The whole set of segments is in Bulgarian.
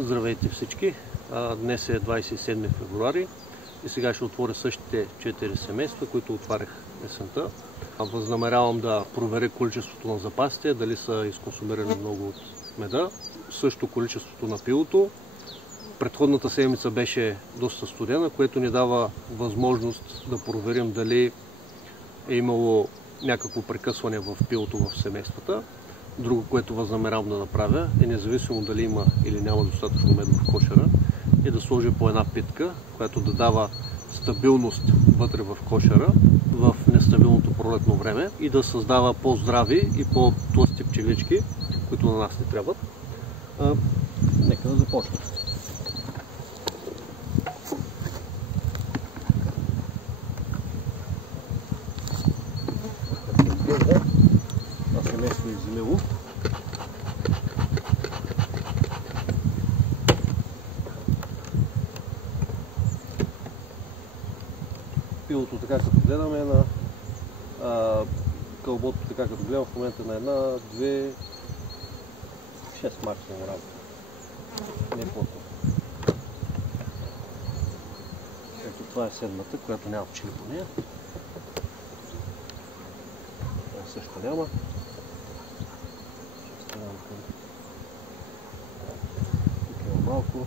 Здравейте всички! Днес е 27 февруари и сега ще отворя същите 4 семейства, които отварях есента. Възнамерявам да проверя количеството на запасите, дали са изконсумирали много от меда, също количеството на пилото. Предходната седмица беше доста студена, което ни дава възможност да проверим дали е имало някакво прекъсване в пилото в семействата. Друго, което възнамерявам да направя, е независимо дали има или няма достатъчно мед в кошера, е да сложа по една питка, която да дава стабилност вътре в кошера в нестабилното пролетно време и да създава по-здрави и по-тлъсти пчелички, които на нас не трябват. Нека да започнем. Това семейство е иземило. Пилото така като гледаме на кълбото така като гледам в момента на една, 2, 6 максимум работа. Не по-то. Ето това е седмата, която няма пчели по нея. Това също няма. Тук има малко.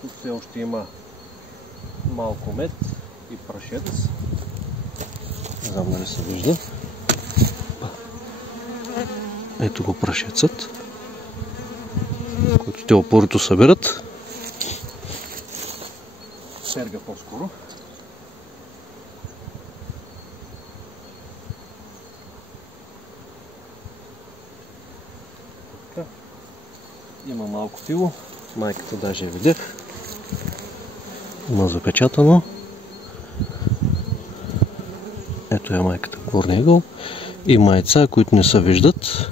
Тук все още има малко мед и прашец. Не знам дали се вижда. Ето го прашецът, който те опорито събират. Серга по-скоро. Така. Има малко пило. Майката даже я видях. Има запечатано. Ето е майката в горния ъгъл. Има яйца, които не се виждат.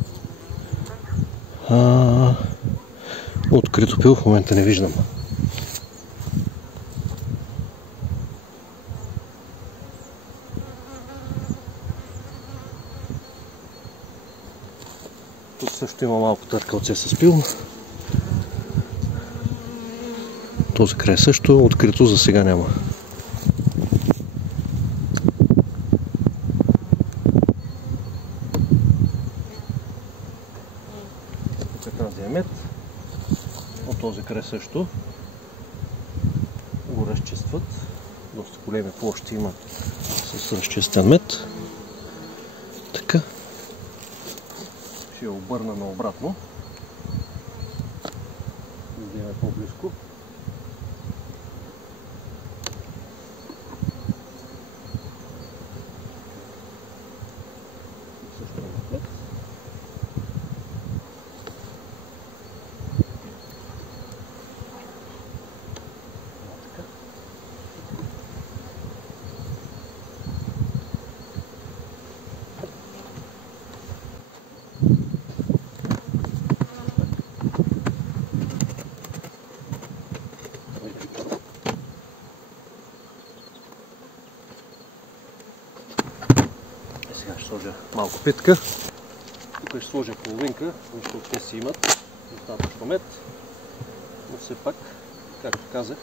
Открито пило в момента не виждам. Тук също има малко търкалце с пило. Този край също открито за сега няма. Тук е тази мед. От този край също го разчистват. Доста големи площи има с разчистен мед. Така. Ще я обърна наобратно. Да видим по-близко. Сега ще сложа малко питка. Тук ще сложа половинка, защото те си имат достатъчно мед. Но все пак, както казах,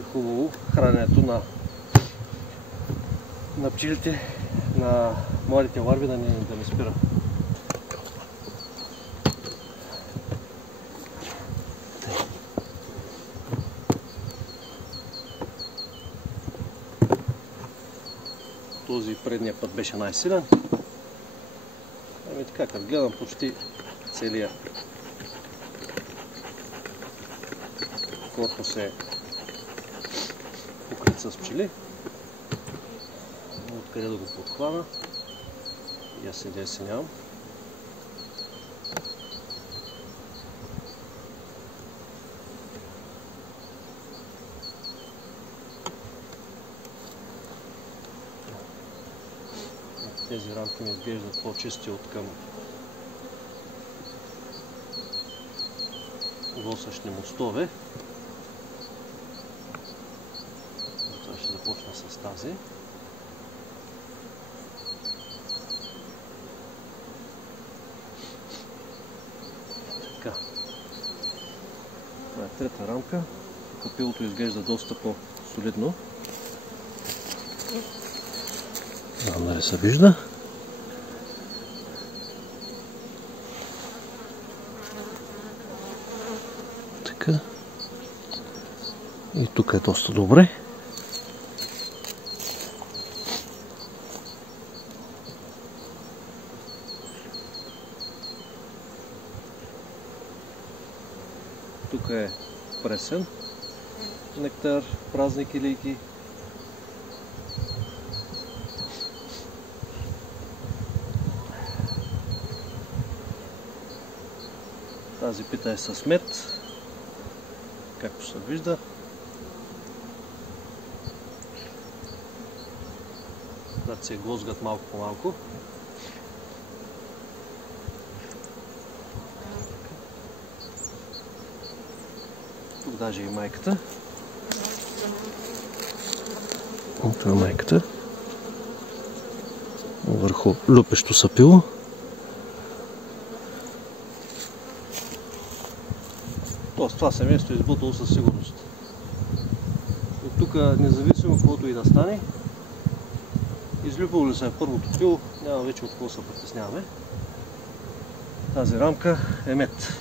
е хубаво храненето на пчелите, на младите ларви да не спира. Този предния път беше най-силен. Ами така, като гледам почти целият корпус е покрит с пчели. Откъде да го подхвана? И аз седя се нямам. Тези рамки ми изглеждат по-чисти от към восъчни мостове. Това ще започна с тази. Така. Това е трета рамка. Тук пилото изглежда доста по-солидно. Не знам дали се вижда. Така. И тук е доста добре. Тук е пресен нектар, празни килийки. Тази пита е с мед, както се вижда. Да се глозгат малко по малко. Тук даже и майката. Това е майката. Върху люпещо сапило. Тоест това семейство е избутало със сигурност. От тук, независимо каквото и да стане, излюпало ли се е първото пило, няма вече от какво се притесняваме. Тази рамка е мед.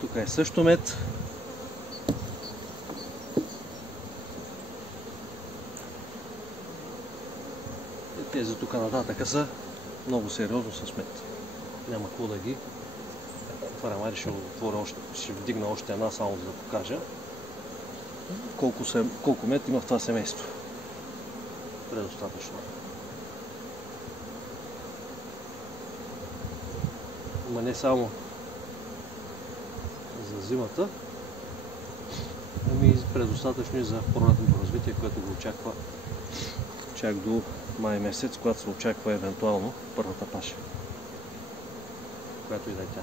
Тук е също мед. И тези тук нататъка са много сериозно с мед. Няма какво да ги отварям. Айде ще отворя още, ще вдигна още една само за да покажа колко мед има в това семейство. Предостатъчно. Ама не само за зимата, ами предостатъчно и за пролетното развитие, което го очаква чак до май месец, когато се очаква евентуално първата паша, която и да е тя.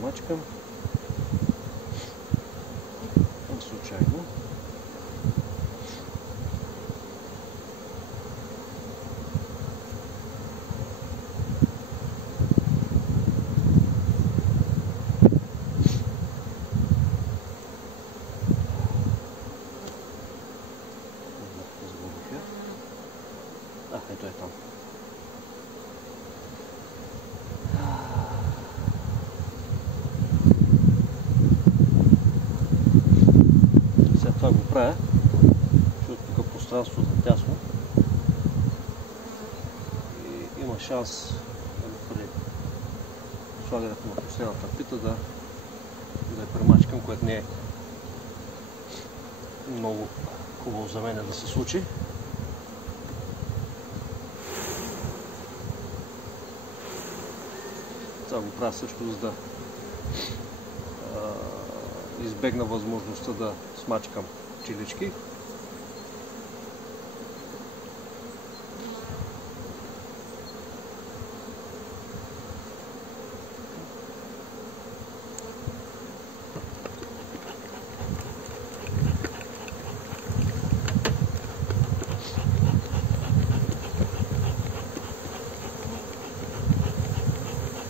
Премачкам случайно. Ето е там. След това го правя, защото тук пространството е тясно и има шанс при слагането на последната пита да я премачкам, което не е много хубаво за мен да се случи. Това го правя също, за да избегна възможността да смачкам чилички.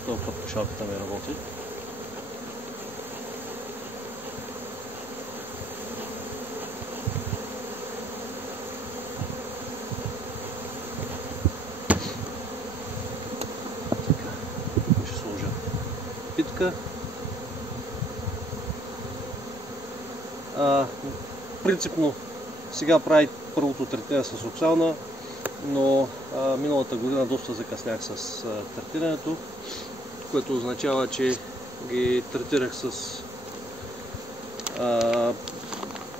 Този път пушалката ми работи. Ще сложа питка. Принципно сега прави първото третиране с оксална, но миналата година доста закъснях с третирането, което означава, че ги третирах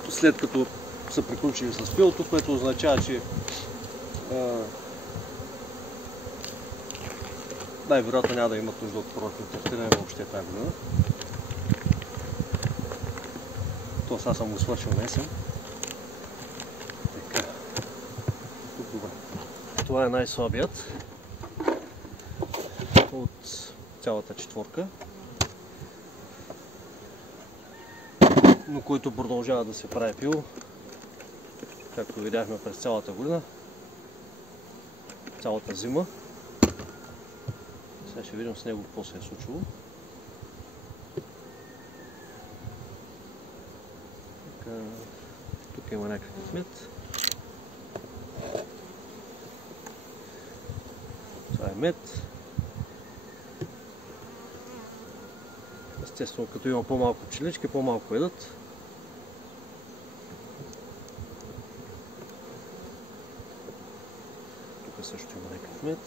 след като са приключили с пилото, което означава, че най-вероятно няма да имат нужда от първото третиране въобще тази година. То сега съм го свършил на есен. Така. Това е най-слабият от цялата четворка, но който продължава да се прави пил, както видяхме през цялата година, цялата зима. Сега ще видим с него какво се е случило. Тук има някакъв мед. Това е мед. Естествено, като има по-малко пчелички, по-малко едат. Тук също има някакъв мед.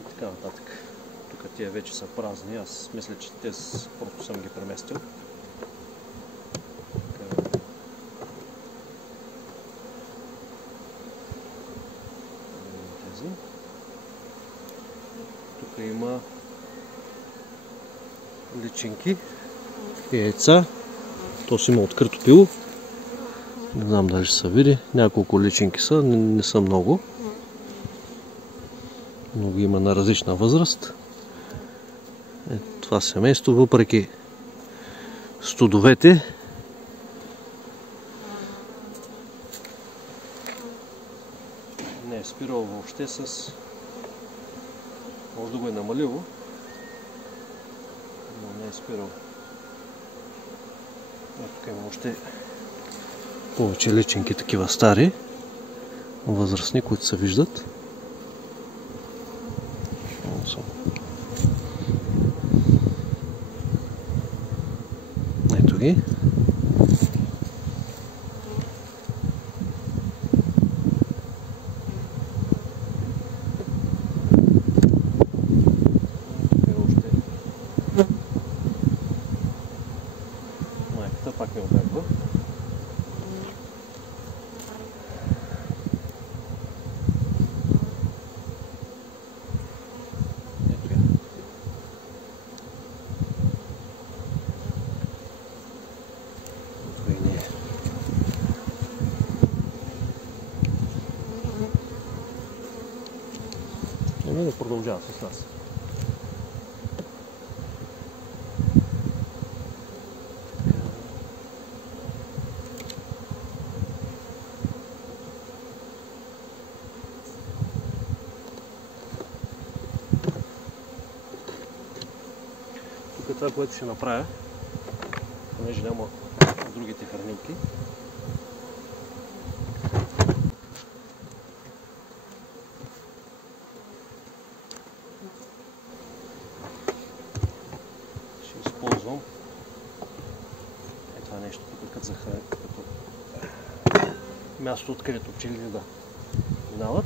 И така нататък. Тук тия вече са празни. Аз мисля, че те просто съм ги преместил. Тук има личинки и яйца. То си има открито пило. Не знам дали ще се види. Няколко личинки са, не са много. Но ги има на различна възраст. Това семейство, въпреки студовете, не е спирало въобще с... Може да го е намалило, но не е спирало. Тук има още повече личинки, такива стари, възрастни, които се виждат. Ето ги. Майката пак не обягва. Ето я. Ето и ние. Еми да продължава с нас. Това, което ще направя, понеже няма другите хранилки. Ще използвам това нещо тук като място, откъдето пчелите да минават.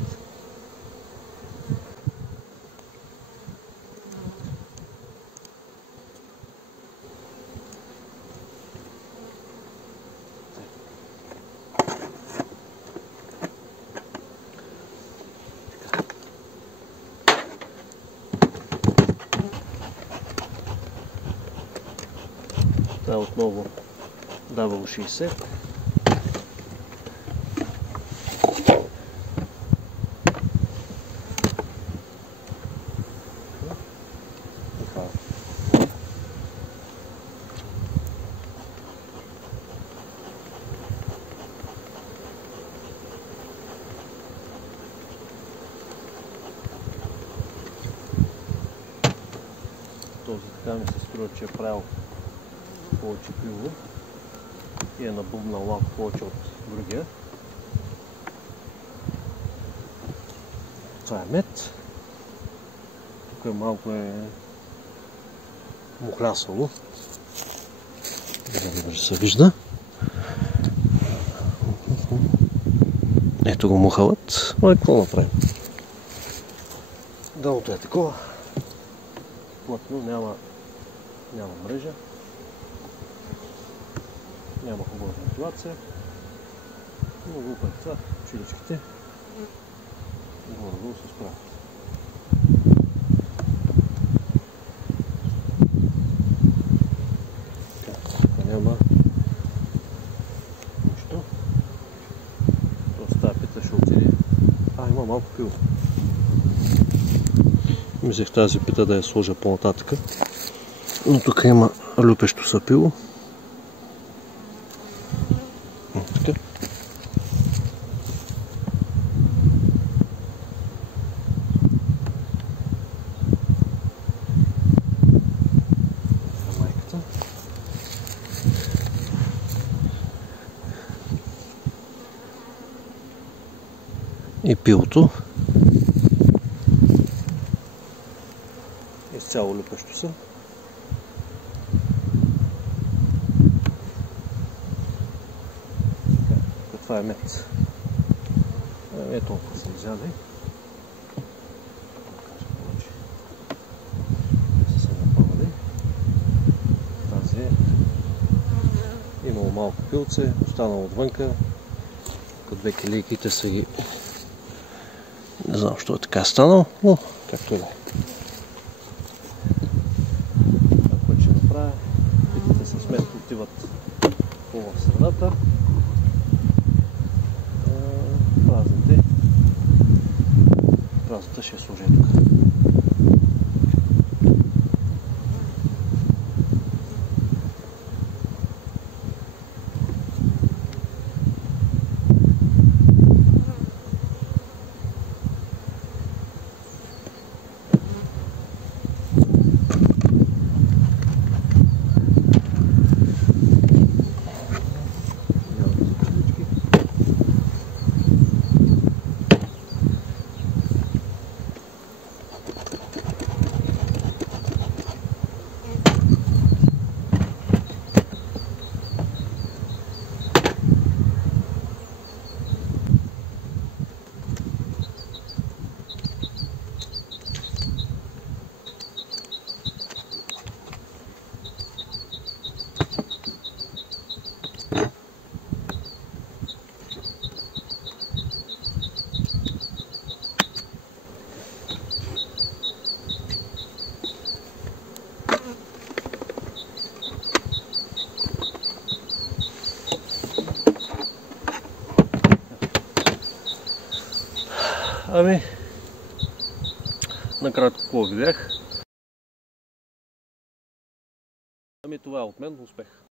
Това отново дава 60. Този така ми се струва, че е правил повече пиво и е набубнал малко повече от другия. Това е мед. Тук малко е мухлясало. Добре се вижда. Ето го мухалът. Но и какво направим? Дълното е такова. Плътно, няма мрежа. Няма хубава вентилация. Но въпреки това, пчеличките горе-долу се справят. Тук няма нищо. Просто тази пита ще отиде. Има малко пило. Мислех тази пита да я сложа по-нататък. Но тук има люпещо сапило. Така. Майката. И пилото. Изцяло люпещо са. Това е мед. Не толкова съм изяде. Те са се напълнали. Тази е имало малко пилце, останало отвънка. Тук две килийките са ги... Не знам, що е така станало, но както и да е. Това, което ще направя, питите с мед отиват в средата. Празната ще служи тук. Ами, накратко какво видях. Ами това е от мен, успех!